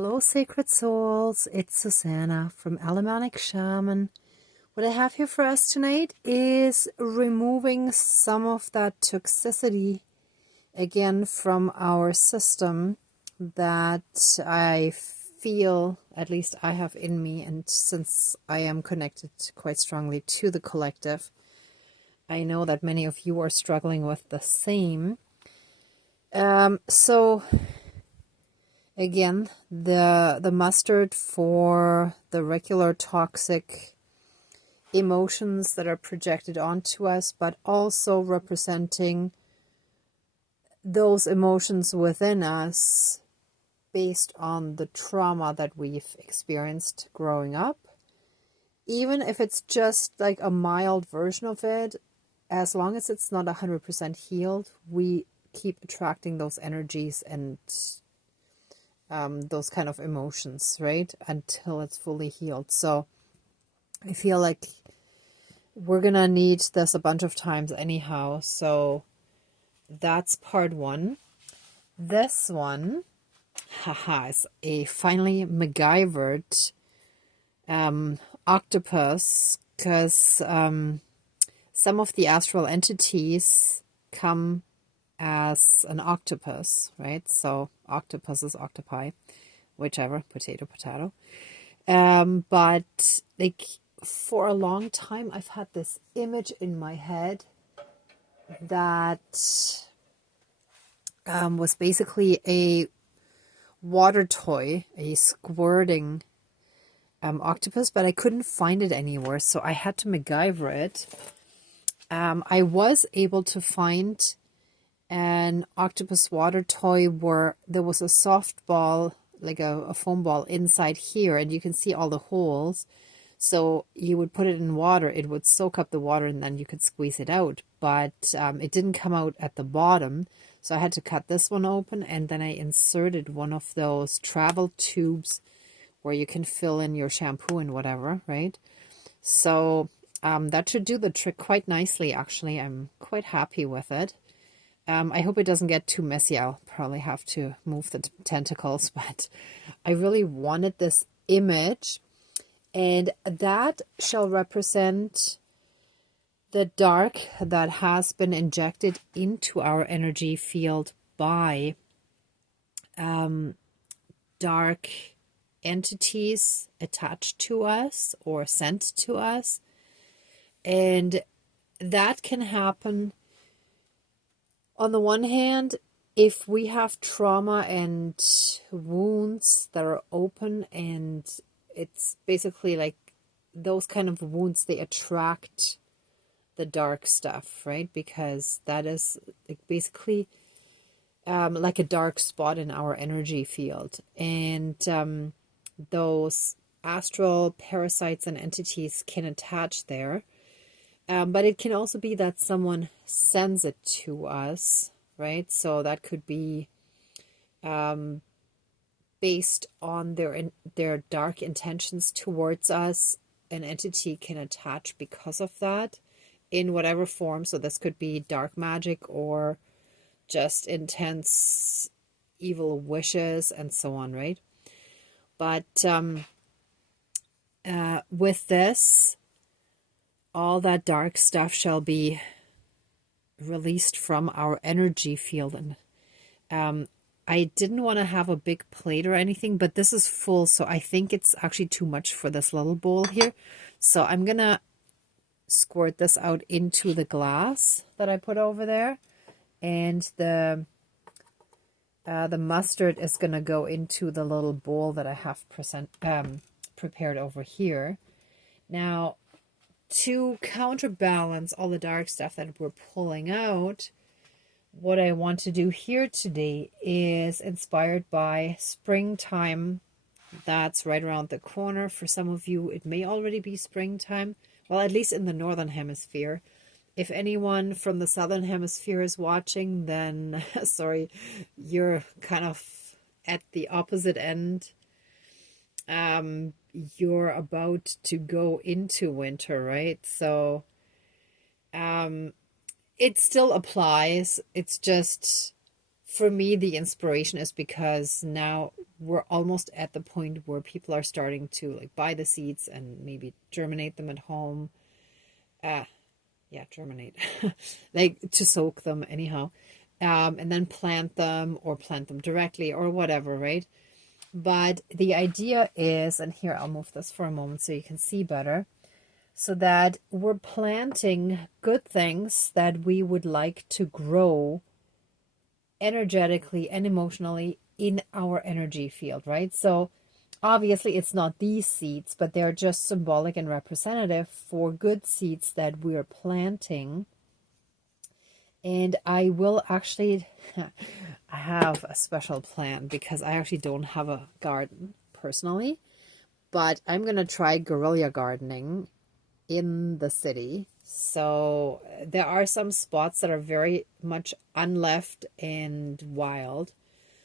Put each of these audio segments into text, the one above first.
Hello, sacred souls. It's Susanna from Alamanic Shaman. What I have here for us tonight is removing some of that toxicity again from our system that I feel, at least I have in me, and since I am connected quite strongly to the collective, I know that many of you are struggling with the same. So again, the mustard for the regular toxic emotions that are projected onto us, but also representing those emotions within us based on the trauma that we've experienced growing up. Even if it's just like a mild version of it, as long as it's not 100% healed, we keep attracting those energies and those kind of emotions, right? Until it's fully healed. So I feel like we're going to need this a bunch of times anyhow. So that's part one. This one, is a finally MacGyvered octopus, because some of the astral entities come as an octopus, right? So octopus is octopi, whichever, potato, potato. But like for a long time, I've had this image in my head that was basically a water toy, a squirting octopus, but I couldn't find it anywhere, so I had to MacGyver it. I was able to find an octopus water toy where there was a soft ball, like a foam ball inside here, and you can see all the holes. So you would put it in water, it would soak up the water, and then you could squeeze it out. But it didn't come out at the bottom, so I had to cut this one open, and then I inserted one of those travel tubes where you can fill in your shampoo and whatever, right? So that should do the trick quite nicely, actually. I'm quite happy with it. I hope it doesn't get too messy. I'll probably have to move the tentacles, but I really wanted this image, and that shall represent the dark that has been injected into our energy field by dark entities attached to us or sent to us. And that can happen, on the one hand, if we have trauma and wounds that are open, and it's basically like those kind of wounds, they attract the dark stuff, right? Because that is like basically like a dark spot in our energy field. And those astral parasites and entities can attach there. But it can also be that someone sends it to us, right? So that could be based on their dark intentions towards us. An entity can attach because of that in whatever form. So this could be dark magic or just intense evil wishes and so on, right? But with this, all that dark stuff shall be released from our energy field. And I didn't want to have a big plate or anything, but this is full, so I think it's actually too much for this little bowl here. So I'm going to squirt this out into the glass that I put over there. And the mustard is going to go into the little bowl that I have prepared over here. Now, to counterbalance all the dark stuff that we're pulling out, what I want to do here today is inspired by springtime. That's right around the corner. For some of you, it may already be springtime. Well, at least in the northern hemisphere. If anyone from the southern hemisphere is watching, then sorry, you're kind of at the opposite end. You're about to go into winter, right? So it still applies. It's just for me, the inspiration is because now we're almost at the point where people are starting to like buy the seeds and maybe germinate them at home. Uh, yeah, germinate, like to soak them anyhow, and then plant them or plant them directly or whatever, right? But the idea is, and here I'll move this for a moment so you can see better, so that we're planting good things that we would like to grow energetically and emotionally in our energy field, right? So obviously it's not these seeds, but they're just symbolic and representative for good seeds that we're planting. And I will actually I have a special plan because I actually don't have a garden personally, but I'm going to try guerrilla gardening in the city. So there are some spots that are very much unleft and wild.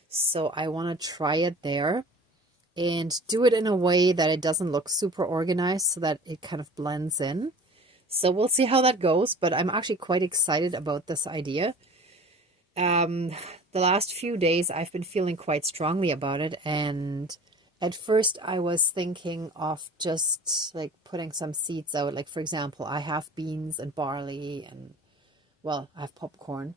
So I want to try it there and do it in a way that it doesn't look super organized so that it kind of blends in. So we'll see how that goes, but I'm actually quite excited about this idea. The last few days I've been feeling quite strongly about it, and at first I was thinking of just like putting some seeds out. Like for example, I have beans and barley and, well, I have popcorn.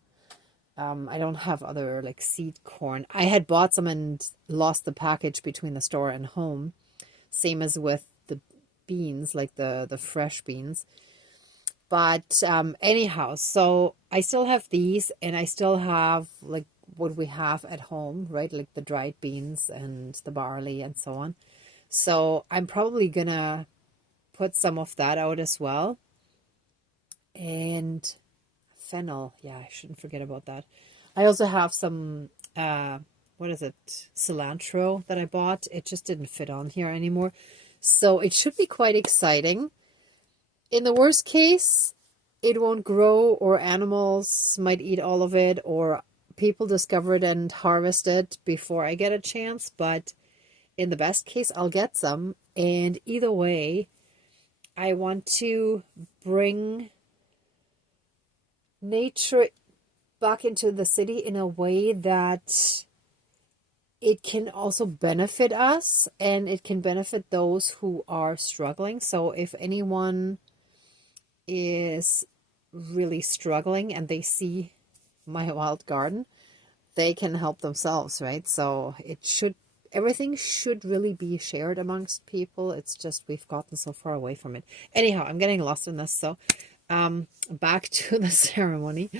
I don't have other like seed corn. I had bought some and lost the package between the store and home. Same as with the beans, like the fresh beans. But anyhow, so I still have these, and I still have like what we have at home, right? Like the dried beans and the barley and so on. So I'm probably gonna put some of that out as well. And fennel, yeah, I shouldn't forget about that. I also have some what is it, cilantro that I bought. It just didn't fit on here anymore, so it should be quite exciting. In the worst case, it won't grow, or animals might eat all of it, or people discover it and harvest it before I get a chance. But in the best case, I'll get some. And either way, I want to bring nature back into the city in a way that it can also benefit us and it can benefit those who are struggling. So if anyone is really struggling and they see my wild garden, they can help themselves, right? So everything should really be shared amongst people. It's just we've gotten so far away from it. Anyhow, I'm getting lost in this. So back to the ceremony.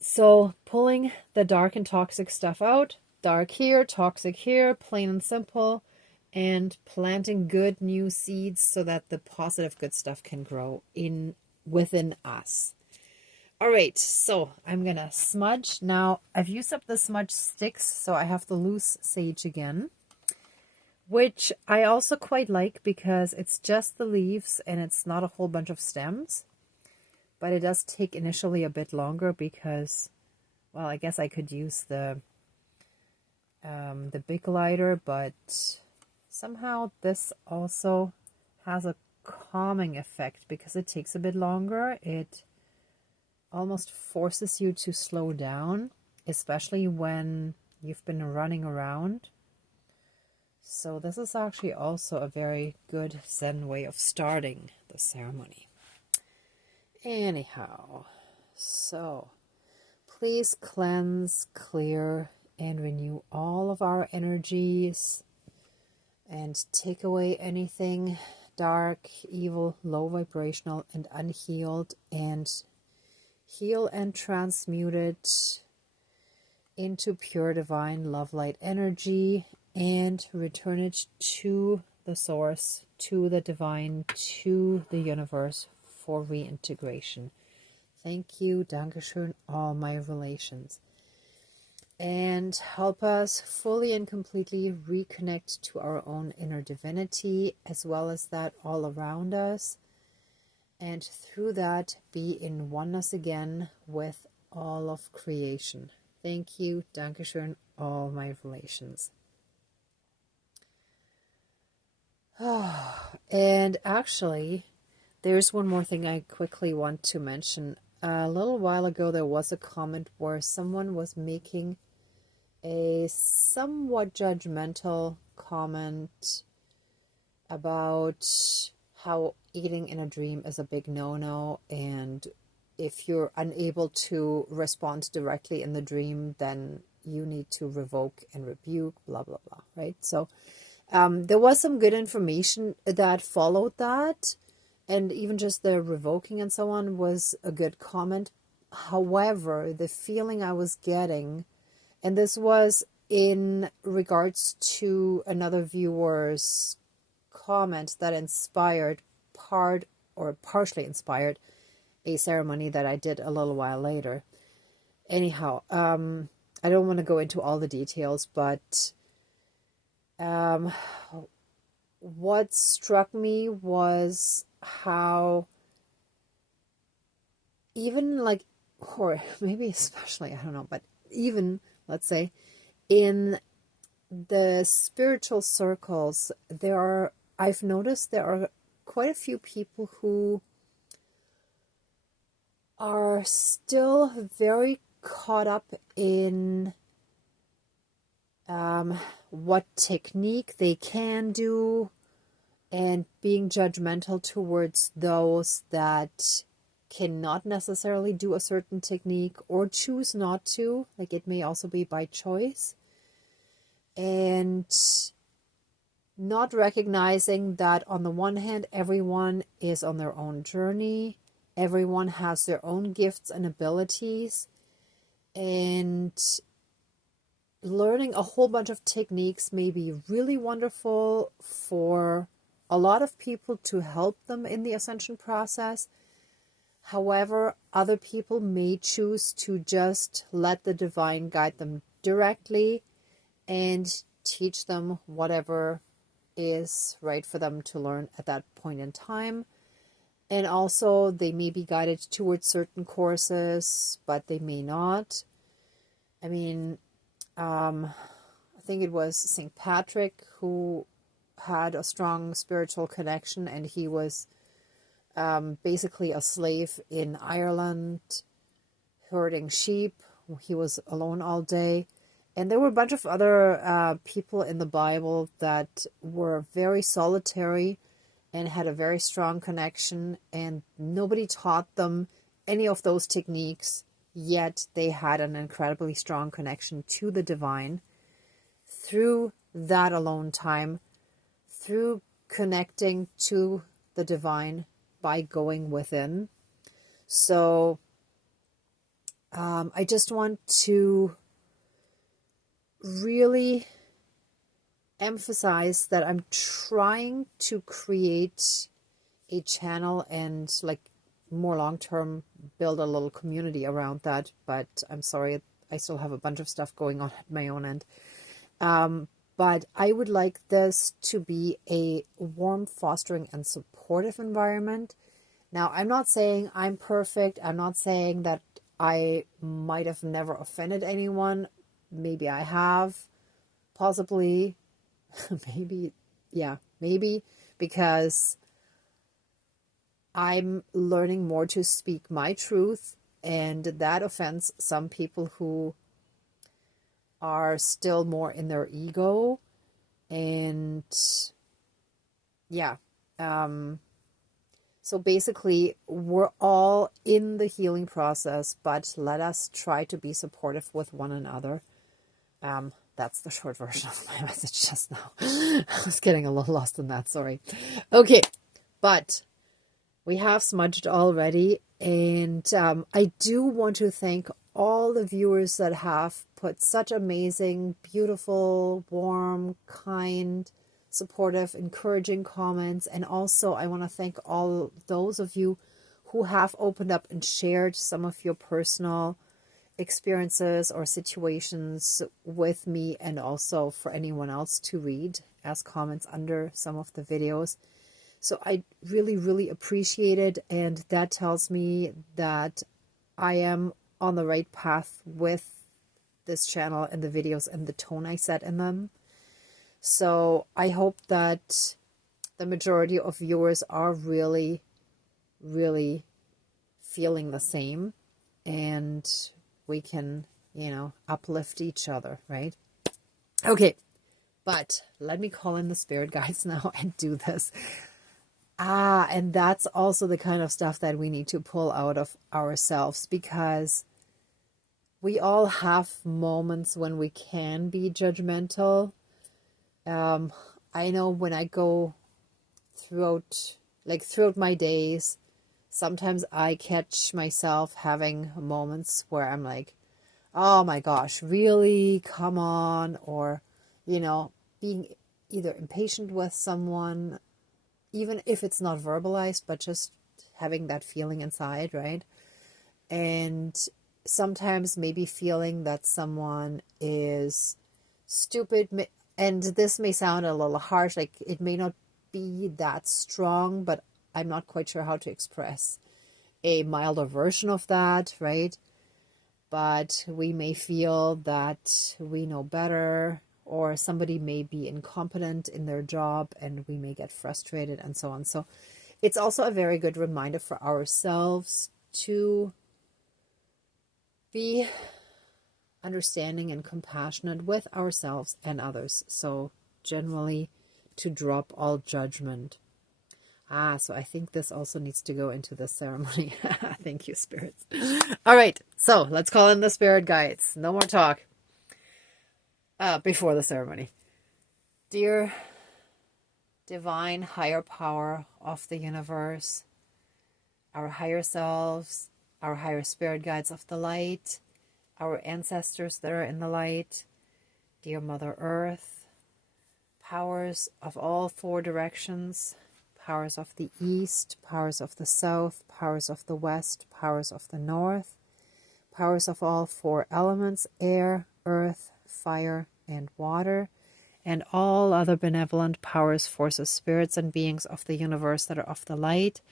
So pulling the dark and toxic stuff out, dark here, toxic here, plain and simple, and planting good new seeds so that the positive good stuff can grow within us. All right, so I'm going to smudge. Now, I've used up the smudge sticks, so I have the loose sage again, which I also quite like because it's just the leaves and it's not a whole bunch of stems. But it does take initially a bit longer because, well, I guess I could use the big lighter, but somehow this also has a calming effect because it takes a bit longer. It almost forces you to slow down, especially when you've been running around. So this is actually also a very good Zen way of starting the ceremony. Anyhow, so please cleanse, clear, and renew all of our energies and take away anything dark, evil, low vibrational, and unhealed, and heal and transmute it into pure divine love light energy and return it to the source, to the divine, to the universe for reintegration. Thank you, Dankeschön, all my relations. And help us fully and completely reconnect to our own inner divinity, as well as that all around us. And through that, be in oneness again with all of creation. Thank you, Dankeschön, all my relations. And actually, there's one more thing I quickly want to mention. a little while ago there was a comment where someone was making a somewhat judgmental comment about how eating in a dream is a big no-no, and if you're unable to respond directly in the dream, then you need to revoke and rebuke, blah, blah, blah, right? So there was some good information that followed that, and even just the revoking and so on was a good comment. However, the feeling I was getting, and this was in regards to another viewer's comment that inspired partially inspired a ceremony that I did a little while later. Anyhow, I don't want to go into all the details, but what struck me was how even like, or maybe especially, I don't know, but even, let's say, in the spiritual circles, I've noticed there are quite a few people who are still very caught up in what technique they can do, and being judgmental towards those that cannot necessarily do a certain technique or choose not to. Like, it may also be by choice. And not recognizing that on the one hand, everyone is on their own journey. Everyone has their own gifts and abilities. And learning a whole bunch of techniques may be really wonderful for a lot of people to help them in the ascension process. However, other people may choose to just let the divine guide them directly and teach them whatever is right for them to learn at that point in time. And also, they may be guided towards certain courses, but they may not. I mean, I think it was St. Patrick who had a strong spiritual connection, and he was basically a slave in Ireland, herding sheep. He was alone all day. And there were a bunch of other people in the Bible that were very solitary and had a very strong connection, and nobody taught them any of those techniques, yet they had an incredibly strong connection to the divine through that alone time, through connecting to the divine by going within. So I just want to really emphasize that I'm trying to create a channel and, like, more long-term build a little community around that, but I'm sorry, I still have a bunch of stuff going on at my own end. But I would like this to be a warm, fostering, and supportive environment. Now, I'm not saying I'm perfect. I'm not saying that I might have never offended anyone. Maybe I have, possibly, maybe, yeah, maybe, because I'm learning more to speak my truth, and that offends some people who are still more in their ego. And yeah, so basically we're all in the healing process, but let us try to be supportive with one another. That's the short version of my message just now. I was getting a little lost in that, sorry. Okay, but we have smudged already, and I do want to thank all the viewers that have put such amazing, beautiful, warm, kind, supportive, encouraging comments. And also I want to thank all those of you who have opened up and shared some of your personal experiences or situations with me, and also for anyone else to read as comments under some of the videos. So I really, really appreciate it, and that tells me that I am on the right path with this channel and the videos and the tone I set in them. So I hope that the majority of viewers are really, really feeling the same, and we can, uplift each other, right? Okay, but let me call in the spirit guides now and do this. And that's also the kind of stuff that we need to pull out of ourselves, because we all have moments when we can be judgmental. I know when I go throughout my days, sometimes I catch myself having moments where I'm like, oh my gosh, really? Come on. Or, being either impatient with someone, even if it's not verbalized, but just having that feeling inside, right? And sometimes maybe feeling that someone is stupid. And this may sound a little harsh, like it may not be that strong, but I'm not quite sure how to express a milder version of that, right? But we may feel that we know better, or somebody may be incompetent in their job and we may get frustrated and so on. So it's also a very good reminder for ourselves to be understanding and compassionate with ourselves and others. So generally to drop all judgment. So I think this also needs to go into the ceremony. Thank you, spirits. All right, so let's call in the spirit guides. No more talk before the ceremony. Dear divine higher power of the universe, our higher selves, our higher spirit guides of the light, our ancestors that are in the light, dear Mother Earth, powers of all four directions, powers of the east, powers of the south, powers of the west, powers of the north, powers of all four elements, air, earth, fire, and water, and all other benevolent powers, forces, spirits, and beings of the universe that are of the light,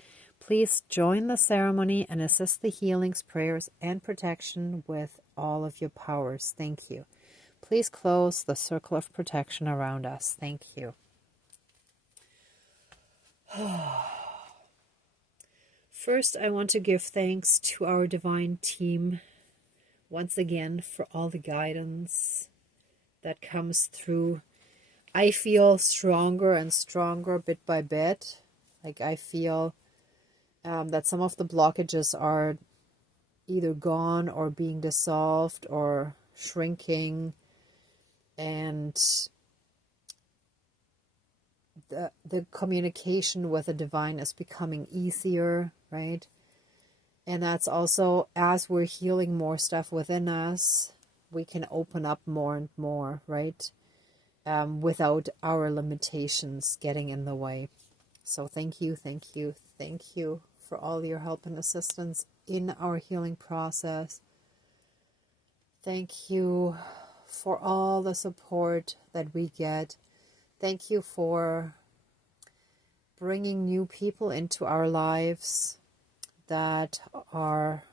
please join the ceremony and assist the healings, prayers, and protection with all of your powers. Thank you. Please close the circle of protection around us. Thank you. First, I want to give thanks to our divine team once again for all the guidance that comes through. I feel stronger and stronger bit by bit. Like I feel that some of the blockages are either gone or being dissolved or shrinking, and the communication with the divine is becoming easier, right? And that's also, as we're healing more stuff within us, we can open up more and more, right? Without our limitations getting in the way. So thank you, thank you, thank you for all your help and assistance in our healing process. Thank you for all the support that we get. Thank you for bringing new people into our lives that are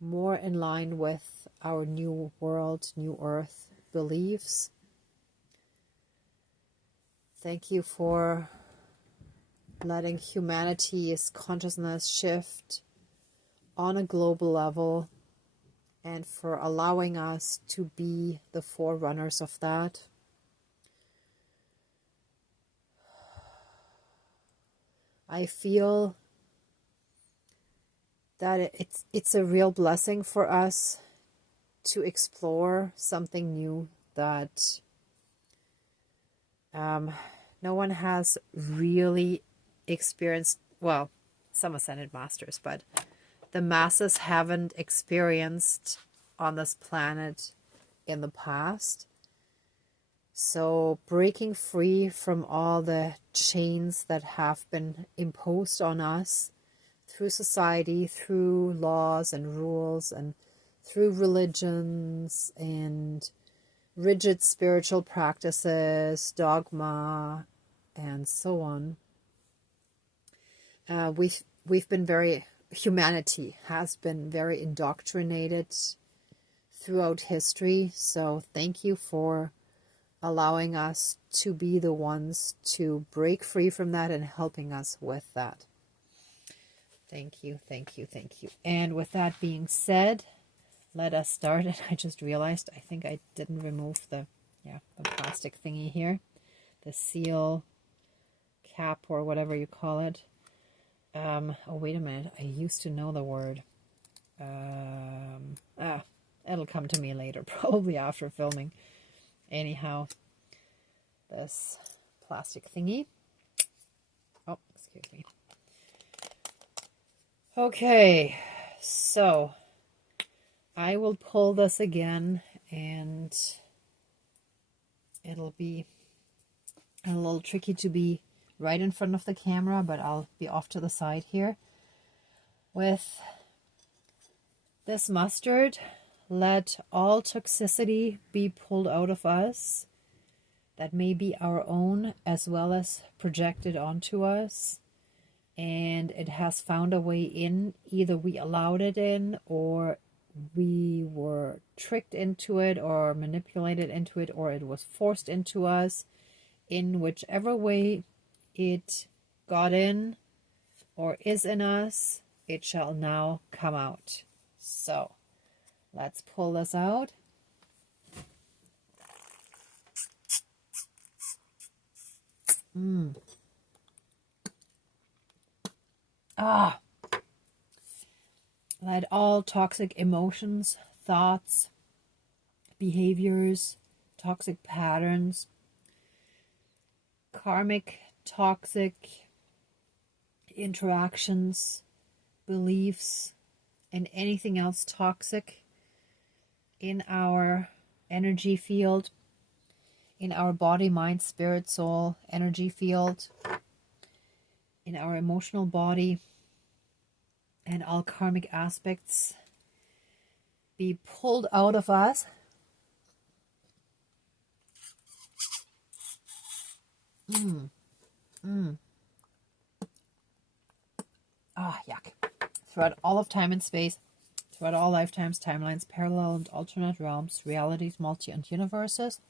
more in line with our new world, new earth beliefs. Thank you for letting humanity's consciousness shift on a global level and for allowing us to be the forerunners of that. I feel that it's a real blessing for us to explore something new that no one has really experienced. Well, some ascended masters, but the masses haven't experienced on this planet in the past. So breaking free from all the chains that have been imposed on us through society, through laws and rules, and through religions and rigid spiritual practices, dogma, and so on. Humanity has been very indoctrinated throughout history. So thank you for allowing us to be the ones to break free from that and helping us with that. Thank you, thank you, thank you. And with that being said, let us start. And I just realized I think I didn't remove the plastic thingy here, the seal cap or whatever you call it. Oh, wait a minute. I used to know the word. It'll come to me later, probably after filming. Anyhow, this plastic thingy. Oh, excuse me. Okay, so I will pull this again, and it'll be a little tricky to be right in front of the camera, but I'll be off to the side here. With this mustard, let all toxicity be pulled out of us that may be our own as well as projected onto us. And it has found a way in. Either we allowed it in, or we were tricked into it, or manipulated into it, or it was forced into us. In whichever way it got in or is in us, it shall now come out. So let's pull this out. Let all toxic emotions, thoughts, behaviors, toxic patterns, karmic, toxic interactions, beliefs, and anything else toxic in our energy field, in our body, mind, spirit, soul, energy field, in our emotional body, and all karmic aspects be pulled out of us. Yuck. Throughout all of time and space, throughout all lifetimes, timelines, parallel and alternate realms, realities, multi and universes.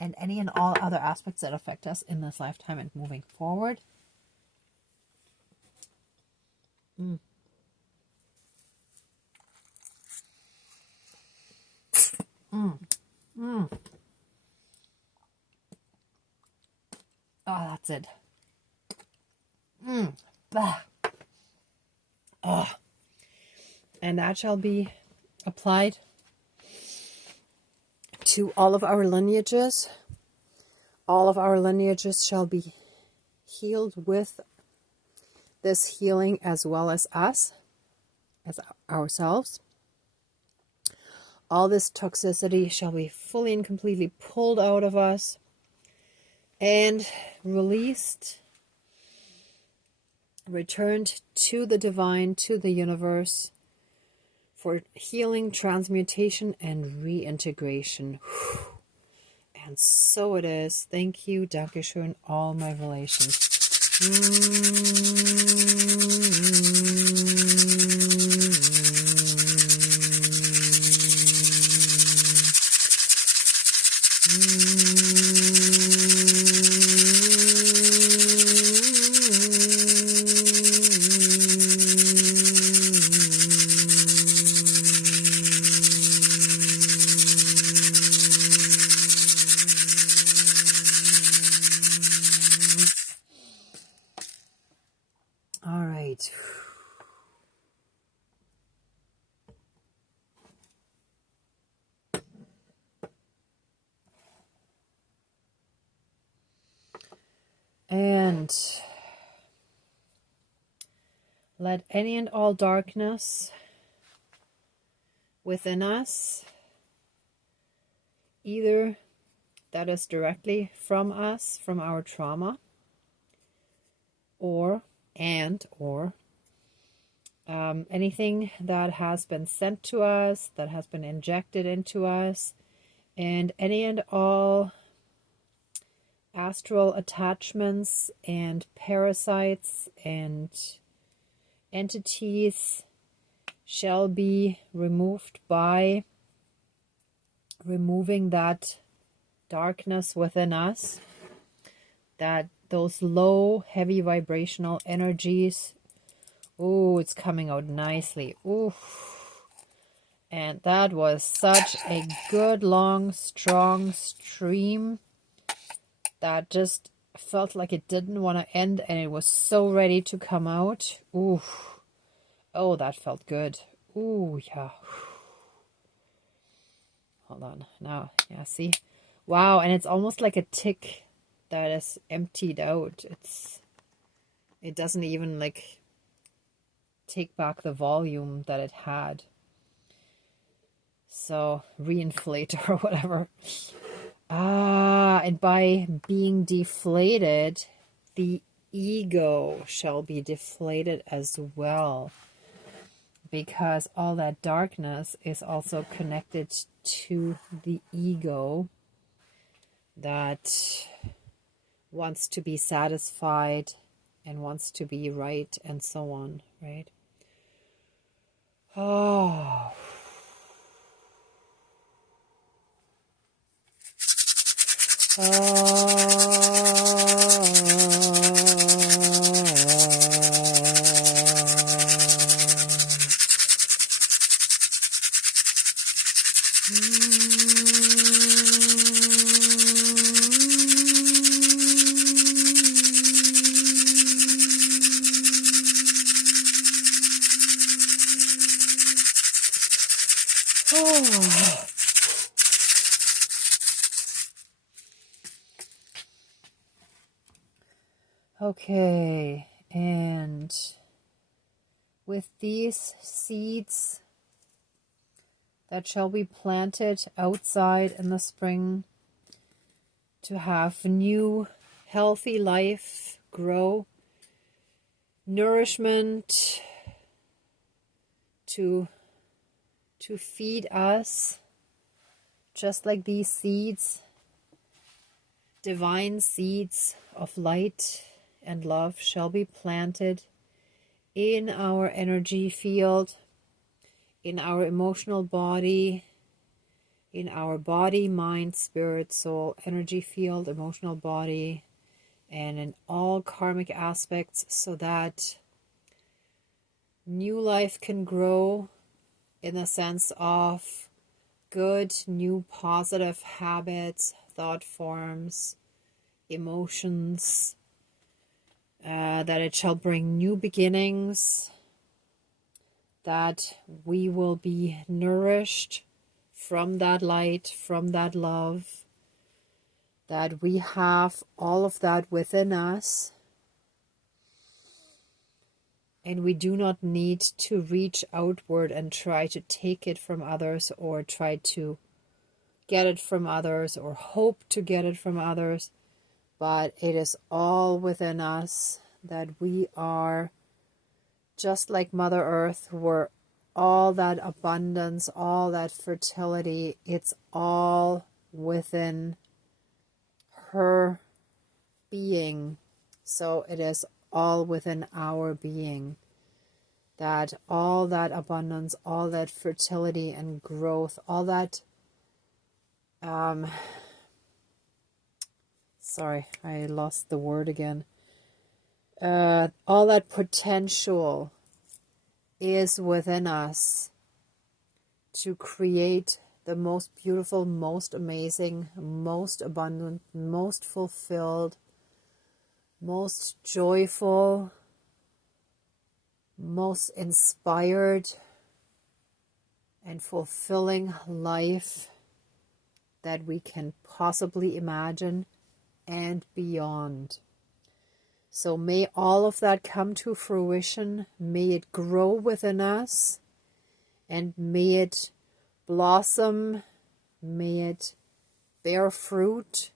And any and all other aspects that affect us in this lifetime and moving forward. Oh, that's it. And that shall be applied to all of our lineages. All of our lineages shall be healed with this healing, as well as us, as ourselves. All this toxicity shall be fully and completely pulled out of us and released, returned to the divine, to the universe, for healing, transmutation, and reintegration. And so it is. Thank you, Dankeschön, all my relations. All right. And let any and all darkness within us, either that is directly from us, from our trauma, or anything that has been sent to us, that has been injected into us, and any and all astral attachments and parasites and entities shall be removed by removing that darkness within us, that those low, heavy vibrational energies, oh, it's coming out nicely. Ooh. And that was such a good, long, strong stream that just felt like it didn't want to end, and it was so ready to come out. Ooh. Oh, that felt good. Ooh, yeah. Hold on. Now, yeah, see? Wow, and it's almost like a tick that is emptied out. It doesn't even like take back the volume that it had. So, reinflate or whatever. And by being deflated, the ego shall be deflated as well. Because all that darkness is also connected to the ego that wants to be satisfied and wants to be right and so on, right? Oh. Okay, and with these seeds that shall be planted outside in the spring to have new healthy life grow, nourishment to feed us, just like these seeds, divine seeds of light and love shall be planted in our energy field, in our emotional body, in our body, mind, spirit, soul, energy field, emotional body, and in all karmic aspects, so that new life can grow in the sense of good, new, positive habits, thought forms, emotions, that it shall bring new beginnings, that we will be nourished from that light, from that love, that we have all of that within us, and we do not need to reach outward and try to take it from others or try to get it from others or hope to get it from others. But it is all within us, that we are just like Mother Earth, where all that abundance, all that fertility, it's all within her being. So it is all within our being, that all that abundance, all that fertility and growth, all that sorry, I lost the word again. All that potential is within us to create the most beautiful, most amazing, most abundant, most fulfilled, most joyful, most inspired and fulfilling life that we can possibly imagine and beyond. So may all of that come to fruition. May it grow within us, and may it blossom, may it bear fruit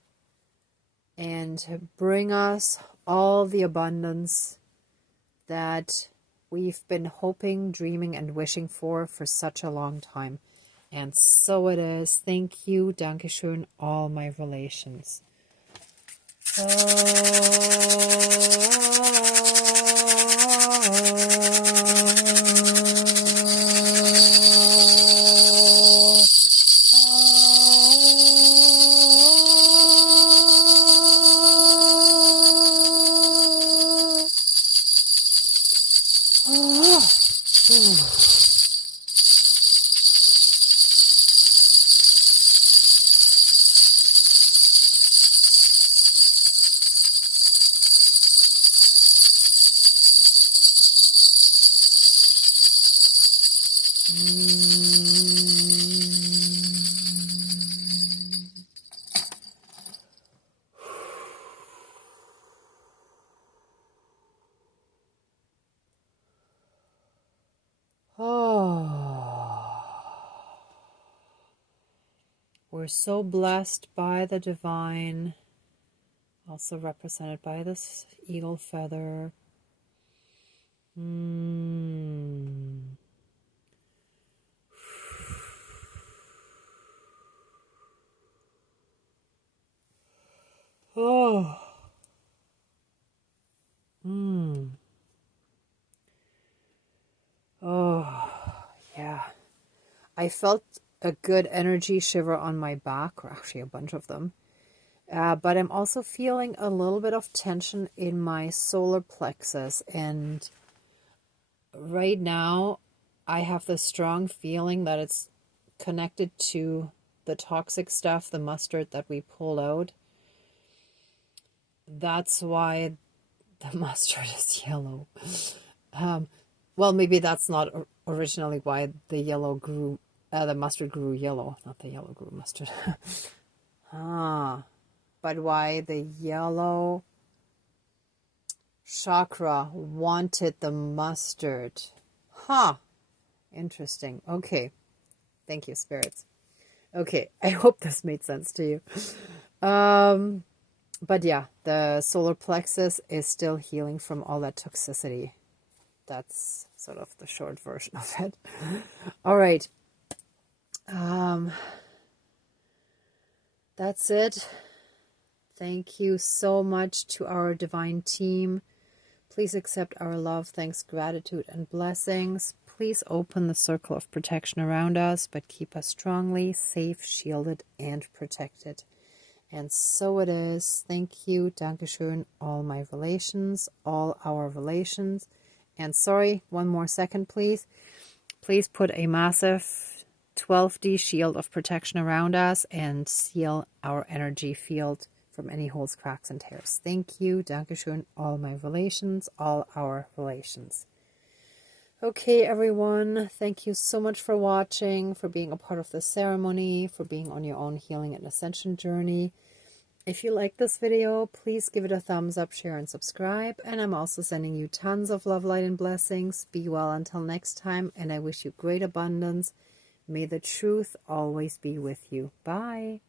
and bring us all the abundance that we've been hoping, dreaming, and wishing for such a long time. And so it is. Thank you, Dankeschön, all my relations. Oh, we're so blessed by the divine, also represented by this eagle feather. Oh. Oh, yeah. I felt a good energy shiver on my back, or actually a bunch of them. But I'm also feeling a little bit of tension in my solar plexus. And right now, I have the strong feeling that it's connected to the toxic stuff, the mustard that we pulled out. That's why the mustard is yellow. Well, maybe that's not originally why the yellow grew, the mustard grew yellow, not the yellow grew mustard. But why the yellow chakra wanted the mustard. Interesting. Okay. Thank you, spirits. Okay, I hope this made sense to you. But yeah, the solar plexus is still healing from all that toxicity. That's sort of the short version of it. All right. That's it. Thank you so much to our divine team. Please accept our love, thanks, gratitude, and blessings. Please open the circle of protection around us, but keep us strongly safe, shielded, and protected. And so it is. Thank you. Dankeschön. All my relations, all our relations. And sorry, one more second, please. Please put a massive 12D shield of protection around us and seal our energy field from any holes, cracks, and tears. Thank you. Dankeschön. All my relations, all our relations. Okay, everyone. Thank you so much for watching, for being a part of the ceremony, for being on your own healing and ascension journey. If you like this video, please give it a thumbs up, share, and subscribe. And I'm also sending you tons of love, light, and blessings. Be well until next time, and I wish you great abundance. May the truth always be with you. Bye.